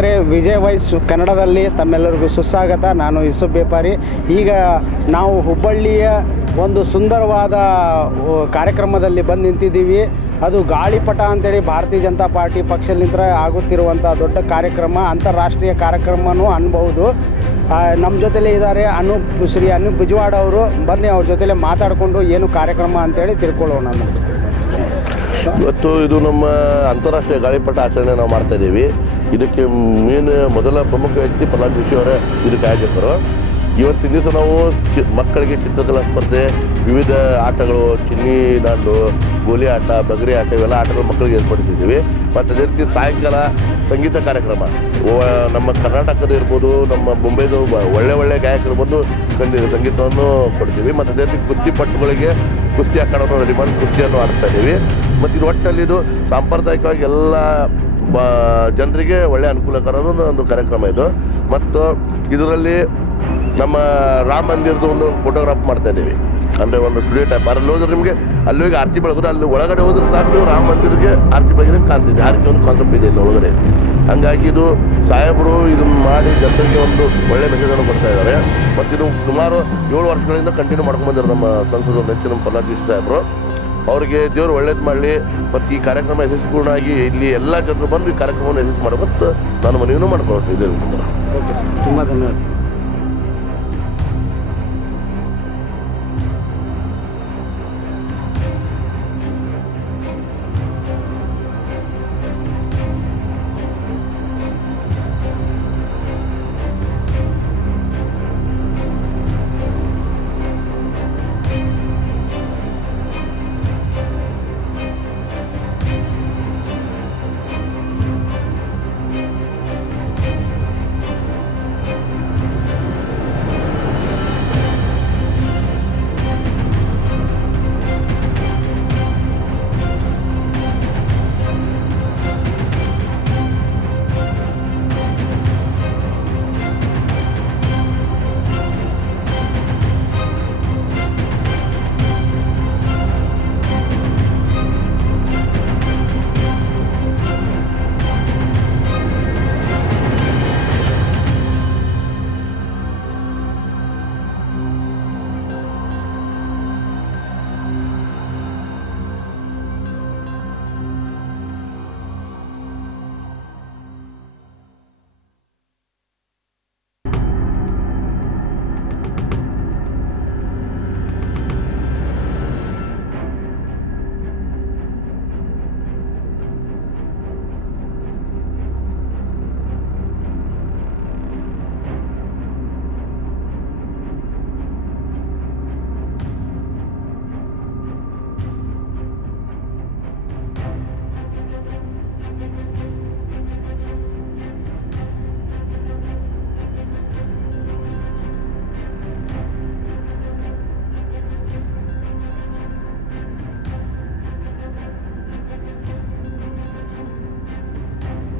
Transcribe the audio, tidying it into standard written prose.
ವೀಕ್ಷಕರೇ, ವಿಜಯ್ ವಾಯ್ಸ್ ಕನ್ನಡದಲ್ಲಿ ತಮ್ಮೆಲ್ಲರಿಗೂ ಸುಸ್ವಾಗತ. ನಾನು ಯೂಸುಫ್ ಬೇಪಾರಿ. ಈಗ ನಾವು ಹುಬ್ಬಳ್ಳಿಯ ಒಂದು ಸುಂದರವಾದ ಕಾರ್ಯಕ್ರಮದಲ್ಲಿ ಬಂದು ನಿಂತಿದ್ದೀವಿ. ಅದು ಗಾಳಿಪಟ ಅಂತೇಳಿ ಭಾರತೀಯ ಜನತಾ ಪಾರ್ಟಿ ಪಕ್ಷದಿಂದ ಆಗುತ್ತಿರುವಂಥ ದೊಡ್ಡ ಕಾರ್ಯಕ್ರಮ, ಅಂತಾರಾಷ್ಟ್ರೀಯ ಕಾರ್ಯಕ್ರಮನೂ ಅನ್ಬೋದು. ನಮ್ಮ ಜೊತೆಲೇ ಇದ್ದಾರೆ ಶ್ರೀ ಅನೂಪ್ ಬಿಜವಾಡ ಅವರು. ಬನ್ನಿ ಅವ್ರ ಜೊತೆಲೇ ಮಾತಾಡಿಕೊಂಡು ಏನು ಕಾರ್ಯಕ್ರಮ ಅಂತೇಳಿ ತಿಳ್ಕೊಳ್ಳೋಣ. ಇವತ್ತು ಇದು ನಮ್ಮ ಅಂತಾರಾಷ್ಟ್ರೀಯ ಗಾಳಿಪಟ ಆಚರಣೆ ನಾವು ಮಾಡ್ತಾಯಿದ್ದೀವಿ. ಇದಕ್ಕೆ ಮೊದಲ ಪ್ರಮುಖ ವ್ಯಕ್ತಿ ಪ್ರಹ್ಲಾದ್ ಜೋಶಿ ಅವರೇ ಇದಕ್ಕೆ ಆಯೋಜಕರು. ಇವತ್ತಿನ ದಿವಸ ನಾವು ಮಕ್ಕಳಿಗೆ ಚಿತ್ರಕಲಾ ಸ್ಪರ್ಧೆ, ವಿವಿಧ ಆಟಗಳು, ಚಿನ್ನಿ ದಾಂಡು, ಗೋಲಿ ಆಟ, ಬಗರಿ ಆಟ, ಇವೆಲ್ಲ ಆಟಗಳು ಮಕ್ಕಳಿಗೆ ಏರ್ಪಡಿಸಿದ್ದೀವಿ. ಮತ್ತು ಅದೇ ರೀತಿ ಸಾಯಂಕಾಲ ಸಂಗೀತ ಕಾರ್ಯಕ್ರಮ, ನಮ್ಮ ಕರ್ನಾಟಕದ ಇರ್ಬೋದು, ನಮ್ಮ ಮುಂಬೈದು ಒಳ್ಳೆ ಗಾಯಕರು ಬಂದು ಸಂಗೀತವನ್ನು ಕೊಡ್ತೀವಿ. ಮತ್ತು ಅದೇ ರೀತಿ ಕುಸ್ತಿಪಟುಗಳಿಗೆ ಕುಸ್ತಿ ಅಖಾಡವನ್ನು ರೆಡಿ ಮಾಡಿ ಕುಸ್ತಿಯನ್ನು ಆಡಿಸ್ತಾ ಇದ್ದೀವಿ. ಮತ್ತು ಇದು ಒಟ್ಟಿನಲ್ಲಿ ಇದು ಸಾಂಪ್ರದಾಯಿಕವಾಗಿ ಎಲ್ಲ ಜನರಿಗೆ ಒಳ್ಳೆಯ ಅನುಕೂಲಕರದ ಒಂದು ಕಾರ್ಯಕ್ರಮ ಇದು. ಮತ್ತು ಇದರಲ್ಲಿ ನಮ್ಮ ರಾಮ ಮಂದಿರದ ಒಂದು ಫೋಟೋಗ್ರಾಫ್ ಮಾಡ್ತಾಯಿದ್ದೀವಿ. ಅಂದರೆ ಒಂದು ಸ್ಟುಡಿಯೋ ಟೈಪ್. ಅಲ್ಲಿ ಹೋದ್ರೆ ನಿಮಗೆ ಅಲ್ಲಿ ಹೋಗಿ ಆರತಿ ಬೆಳಗಿದ್ರೆ ಅಲ್ಲಿ ಒಳಗಡೆ ಹೋದ್ರೆ ಸಾಕು ನೀವು ರಾಮ ಮಂದಿರಕ್ಕೆ ಆರತಿ ಬೆಳಗ್ಗೆ ಕಾಣ್ತಿದೆ. ಆ ರೀತಿ ಒಂದು ಕಾನ್ಸೆಪ್ಟ್ ಇದೆ ಇಲ್ಲಿ ಒಳಗಡೆ. ಹಾಗಾಗಿ ಇದು ಸಾಹೇಬರು ಇದನ್ನು ಮಾಡಿ ಜನರಿಗೆ ಒಂದು ಒಳ್ಳೆಯ ಮೆಸೇಜನ್ನು ಕೊಡ್ತಾ ಇದ್ದಾರೆ. ಮತ್ತು ಇದು ಸುಮಾರು 7 ವರ್ಷಗಳಿಂದ ಕಂಟಿನ್ಯೂ ಮಾಡ್ಕೊಂಡು ಬಂದಿದ್ದಾರೆ ನಮ್ಮ ಸಂಸದರು ನೆಚ್ಚಿನ ಪ್ರಹ್ಲಾದ್ ಜೋಶಿ ಸಾಹೇಬರು. ಅವರಿಗೆ ದೇವರು ಒಳ್ಳೇದು ಮಾಡಲಿ. ಮತ್ತು ಈ ಕಾರ್ಯಕ್ರಮ ಯಶಸ್ವಿಪೂರ್ಣವಾಗಿ ಇಲ್ಲಿ ಎಲ್ಲ ಜನರು ಬಂದು ಈ ಕಾರ್ಯಕ್ರಮವನ್ನು ಯಶಸ್ವಿ ಮಾಡಬೇಕು ನಾನು ಮನವಿಯನ್ನು ಮಾಡ್ಕೊಳ್ತೀನಿ. ಇದೇ ಓಕೆ ಸರ್, ತುಂಬ ಧನ್ಯವಾದ.